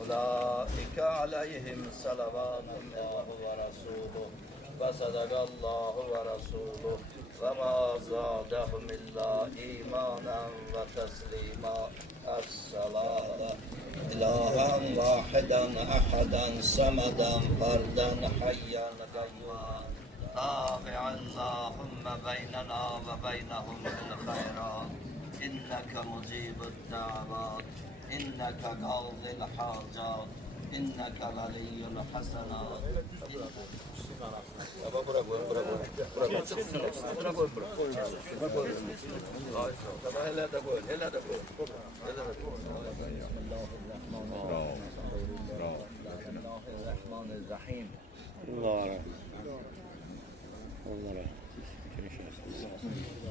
أولئك عليهم صلوات الله ورسوله وصدق الله ورسوله وما زادهم إلا إيمانا وتسليما الصلاة إلها واحدا أحدا صمدا فردا حيا قيوما تابع اللهم بيننا وبينهم بالخيرات إنك مجيب الدعوات إنك قاضي الحاجات إنك ولي الحسنات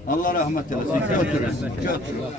Allah rahmet eylesin. Götürün.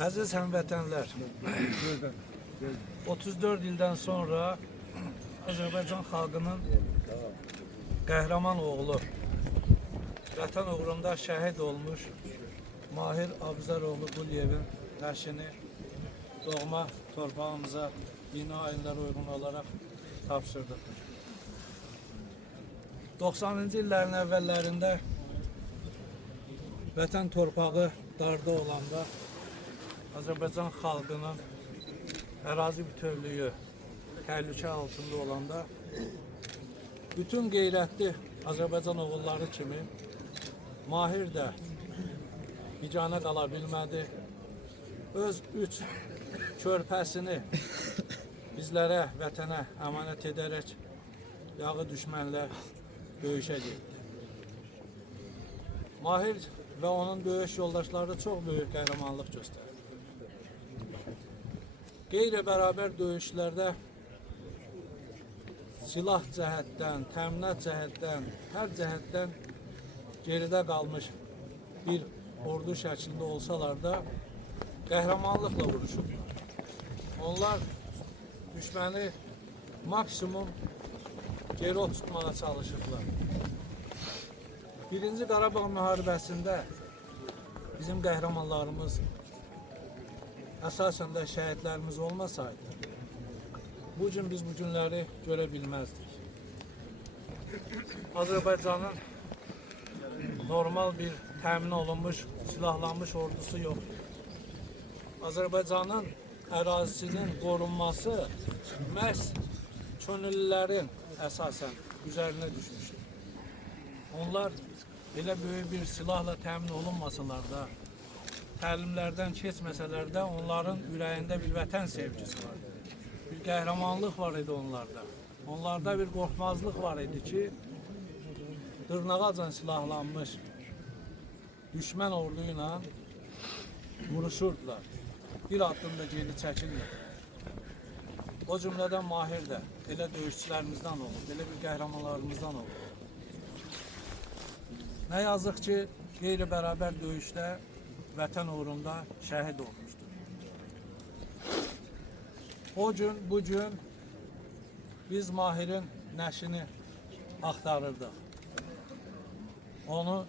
Aziz həmvətənlər, 34 ildən sonra Azərbaycan xalqının qəhrəman oğlu, vətən uğrunda şəhid olmuş Mahir Abuzaroğlu Quliyevin nəşini doğma torpağımıza yeni ayinlərə uyğun olaraq tapşırdıq. 90-cı illərin əvvəllərində vətən torpağı darda olanda Azərbaycan xalqının ərazi bütövlüyü təhlükə altında olanda bütün qeyrətli Azərbaycan oğulları kimi Mahir də bicana qala bilmədi. Öz 3 körpəsini bizlərə, vətənə əmanət edərək yağı düşmənlə döyüşə getdi. Mahir və onun döyüş yoldaşları çox böyük qəhrəmanlıq göstərdi. Qeyri-bərabər döyüşlərdə silah cəhətdən, təminat cəhətdən, hər cəhətdən geridə qalmış bir ordu şəklində olsalar da qəhrəmanlıqla vuruşublar. Onlar düşməni maksimum geri tutmağa çalışıblar. Birinci Qarabağ müharibəsində bizim qəhrəmanlarımız əsasən də şəhidlərimiz olmasaydı, bu gün biz bu günləri görə bilməzdik. Azərbaycanın normal bir təmin olunmuş, silahlanmış ordusu yoxdur. Azərbaycanın ərazisinin qorunması məhz könüllülərin əsasən üzərinə düşmüşdür. Onlar belə böyük bir silahla təmin olunmasalar da, təlimlərdən keçməsələr də onların ürəyində bir vətən sevgisi vardı. Bir qəhrəmanlıq var idi onlarda. Onlarda bir qorxmazlıq var idi ki, dırnağacan silahlanmış düşmən ordu ilə vuruşurdular. Bir addım da geri çəkilmir. O cümlədən Mahir də elə döyüşçülərimizdən olur, elə bir qəhrəmanlarımızdan olur. Nə yazıq ki, qeyri-bərabər döyüşdə vətən uğrunda şəhid olmuşdur. O gün, bu gün biz Mahirin nəşini axtarırdıq. Onu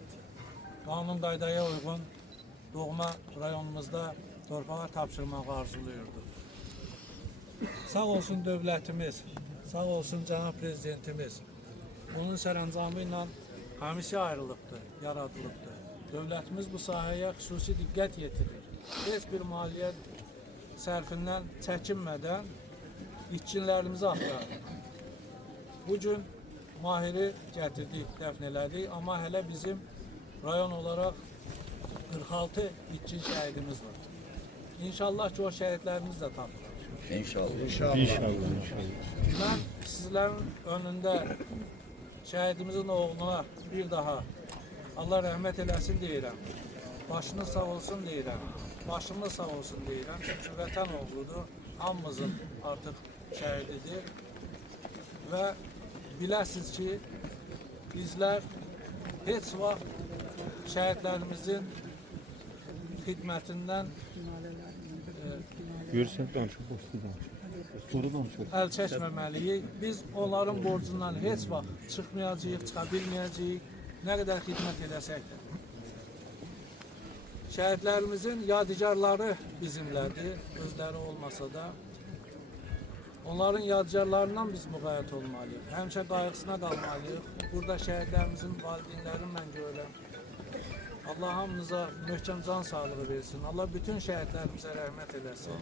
qanun qaydaya uyğun doğma rayonumuzda torpağa tapşırmaq arzulayırdıq. Sağ olsun dövlətimiz, sağ olsun cənab prezidentimiz. Bunun sərəncamı ilə komissiya ayrılıbdır, yaradılıbdır. Dövlətimiz bu sahəyə xüsusi diqqət yetirir. Heç bir maliyyə sərfindən çəkinmədən itkinlərimizi axtarır. Bugün Mahiri gətirdik, dəfn elədik, amma hələ bizim rayon olaraq 46 itkin şəhidimiz var. İnşallah ki, o şəhidlərimiz də tapılır. İnşallah. Mən sizlərin önündə şəhidimizin oğluna bir daha Allah rəhmət eləsin deyirəm. Başınız sağ olsun deyirəm. Başımız sağ olsun deyirəm. Çünki vətən oğludur. Hamımızın artıq şəhididir. Və biləsiniz ki, bizlər heç vaxt şəhidlərimizin xidmətindən əl çəkməməliyik. Biz onların borcundan heç vaxt çıxmayacağıq, çıxa bilməyəcəyik, nə qədər xidmət edəsək də. Şəhidlərimizin yadigarları bizimlədir, özləri olmasa da. Onların yadigarlarından biz müğayət olmalıyıq, həmişə qayğısına qalmalıyıq. Burada şəhidlərimizin valideynlərini mən görürəm. Allah hamınıza möhkəm can sağlığı versin. Allah bütün şəhidlərimizə rəhmət eləsin.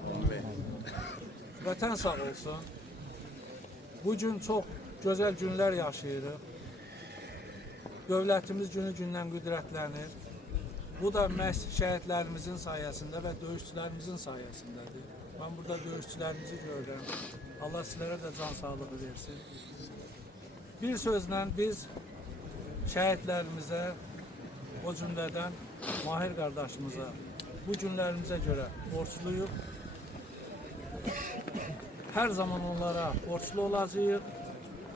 Vətən sağ olsun. Bugün çox gözəl günlər yaşayırıq. Dövlətimiz günü-gündən qüdrətlənir. Bu da məhz şəhidlərimizin sayəsində və döyüşçülərimizin sayəsindədir. Mən burada döyüşçülərimizi görürəm. Allah sizlərə də can sağlığı versin. Bir sözlə biz şəhidlərimizə, o cümlədən Mahir qardaşımıza bu günlərimizə görə borçluyuq. Hər zaman onlara borçlu olacağıq.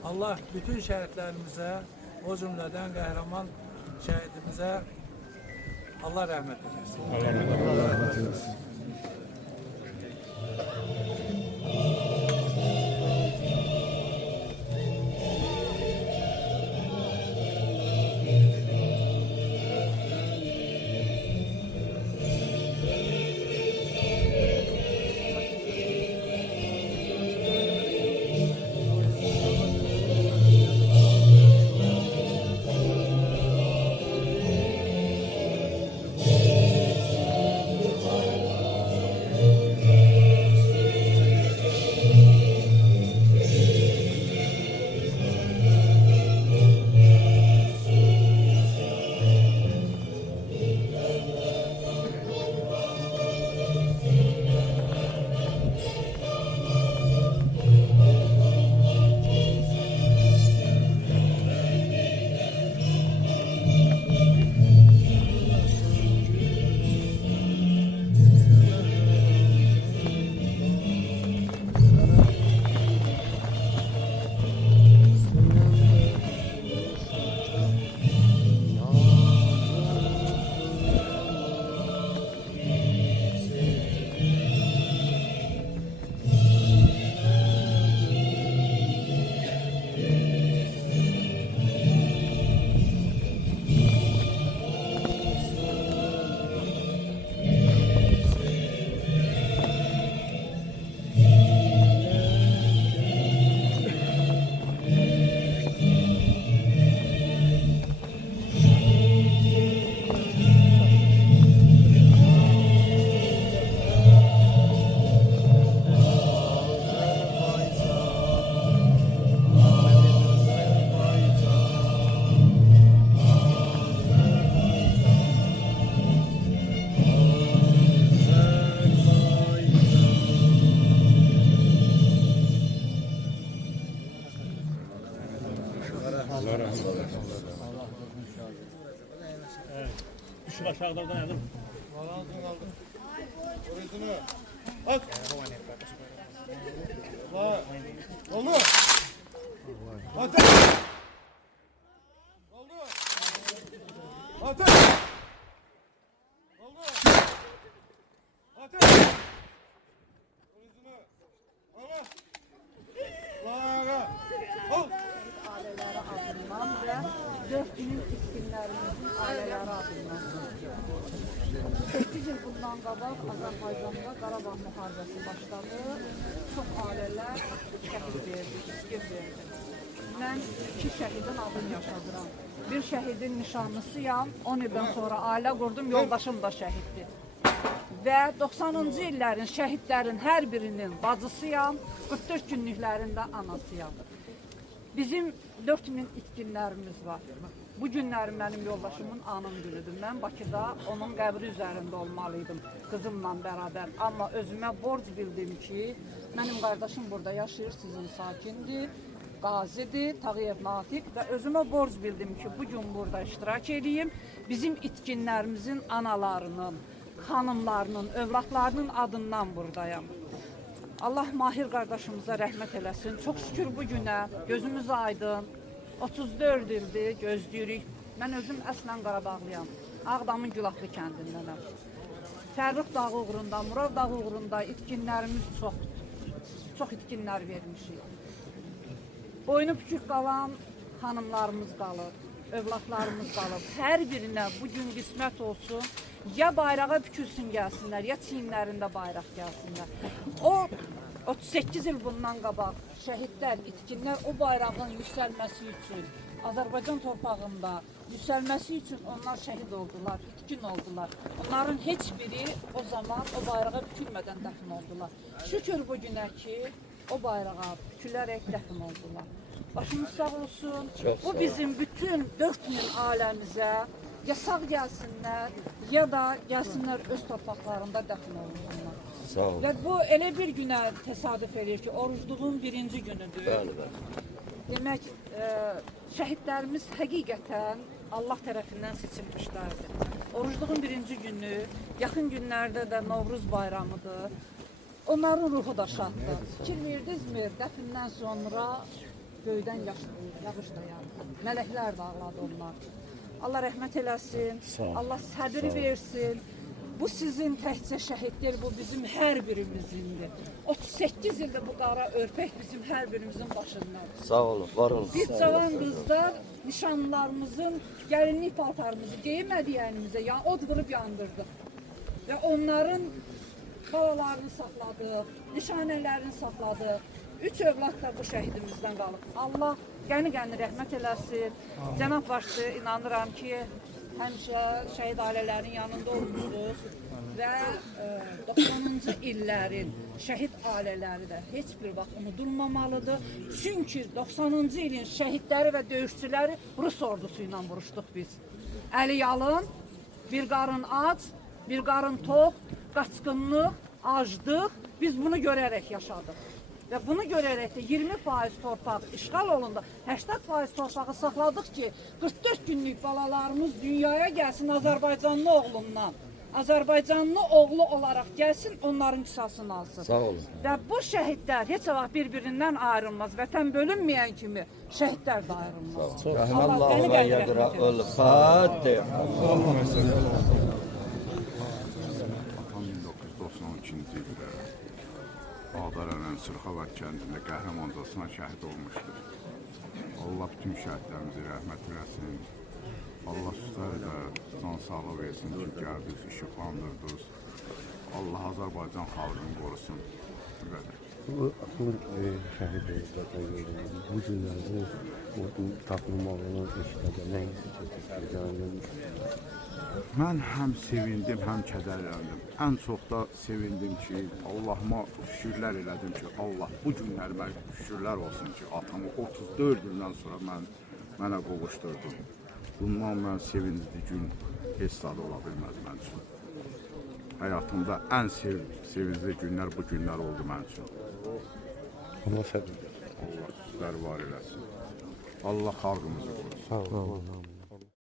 Allah bütün şəhidlərimizə, o cümlədən qəhrəman şəhidimizə Allah rəhmət edilsin. Allah rəhmət edilsin. Işık aşağıdan yanım. At. Var. Oldu. At. Oldu. At. Oldu. At. Turizmi. Allah. Var. Al. Aileleri adından ve 4 günün iskinlerimizin aileleri adından. 8 yıl bundan qabaq Azərbaycanda Qarabağ müharibəsi başladı. Çox ailələr şəhid verdi, iskin verdi. Mən 2 şəhidin adını yaşadıram. Bir şəhidin nişanlısıyam, 10 ildən sonra ailə qurdum, yoldaşım da şəhiddir. Və 90-cı illərin şəhidlərin hər birinin bacısıyam, 44 günlüklərində anasıyam. Bizim 4000 itkinlərimiz var. Bu günləri mənim yoldaşımın anım günüdür. Mən Bakıda onun qəbri üzərində olmalıydım qızımla bərabər. Amma özümə borc bildim ki, mənim qardaşım burada yaşayır, sizin sakindir, qazidir, Tağıyev Natiq və özümə borc bildim ki, bugün burada iştirak edeyim. Bizim itkinlərimizin analarının, xanımlarının, övladlarının adından buradayam. Allah Mahir qardaşımıza rəhmət eləsin. Çox şükür bu günə, gözümüz aydın. 34 ildir, gözləyirik. Mən özüm əslən Qarabağlıyam. Ağdamın Gülahlı kəndindənəm. Fərrux dağı uğrunda, Murav dağı uğrunda itkinlərimiz çox itkinlər vermişik. Boynu bükük qalan xanımlarımız qalıb, övladlarımız qalıb. Hər birinə bugün qismət olsun, ya bayrağa bükülsün gəlsinlər, ya çiyinlərində bayraq gəlsinlər. O 38 il bundan qabaq şəhidlər, itkinlər o bayrağın yüksəlməsi üçün, Azərbaycan torpağında yüksəlməsi üçün onlar şəhid oldular, itkin oldular. Onların heç biri o zaman o bayrağa bükülmədən dəfn oldular. Şükür bu günə ki, o bayrağa bükülərək dəfn oldular. Başımız sağ olsun. Bu bizim bütün 4000 ailəmizə ya sağ gəlsinlər, ya da gəlsinlər öz torpaqlarında dəfn olunsunlar. Sağ ol. Və bu elə bir günə təsadüf edir ki, orucluğun birinci günüdür. Bəli. Demək, şəhidlərimiz həqiqətən Allah tərəfindən seçilmişlərdir. Orucluğun birinci günü, yaxın günlərdə də Novruz bayramıdır. Onların ruhu da şaddır. Fikir verdinizmi, dəfindən sonra göydən yağış da yağdı. Mələklər də ağladı onlar. Allah rəhmət eləsin, Allah səbir versin. Bu sizin təkcə şəhid deyil, bu bizim hər birimizindir. 38 ildə bu qara örpək bizim hər birimizin başındadır. Sağ olun, var olun. Biz cavan qızlar nişanlarımızın gəlinlik paltarımızı geymədiyənimizə od qırıb yandırdıq. Və onların xalalarını saxladıq, nişanələrini saxladıq. 3 övlad da bu şəhidimizdən qalıb. Allah qəni-qəni rəhmət eləsin. Cənab başçı, inanıram ki, həmişə şəhid ailələrin yanında olmuşuz və 90-cı illərin şəhid ailələri də heç bir vaxt unudulmamalıdır. Çünki 90-cı ilin şəhidləri və döyüşçüləri Rus ordusu ilə vuruşduq biz. Əli yalın, bir qarın ac, bir qarın tox, qaçqınlıq, aclıq, biz bunu görərək yaşadıq. Və bunu görərək də 20% torpaq işğal olundu, 80% torpağı saxladıq ki, 44 günlük balalarımız dünyaya gəlsin Azərbaycanlı oğlundan. Azərbaycanlı oğlu olaraq gəlsin, onların qisasını alsın. Sağ olun. Və bu şəhidlər heç vaxt bir-birindən ayrılmaz. Vətən bölünməyən kimi şəhidlər də ayrılmaz. Rəhməllahu və yəqra'ul Fatih. 1992-ci ildə Ağdərənin Sırxavət kəndində qəhrəmancasına şəhid olmuşdur. Allah bütün şəhidlərimizi rəhmət eləsin. Allah sizlərə də can sağlığı versin ki, gəldiniz, işıqlandırdınız. Allah Azərbaycan xalqını qorusun. Bu qədər. Bu şəhid bu günlərdə bu tapılmağının eşitədə nə hissi Mən həm sevindim, həm kədərləndim. Ən çox da sevindim ki, Allahıma şükürlər elədim ki, Allah bu günlərimə şükürlər olsun ki, atamı 34 ildən sonra mənə qovuşdurdu. Bundan mən sevincli gün heç zad ola bilməz mən üçün. Həyatımda ən sevincli günlər bu günlər oldu mən üçün. Allah səbir. Allah sizləri var eləsin. Allah xalqımızı qorusun. Sağ olun.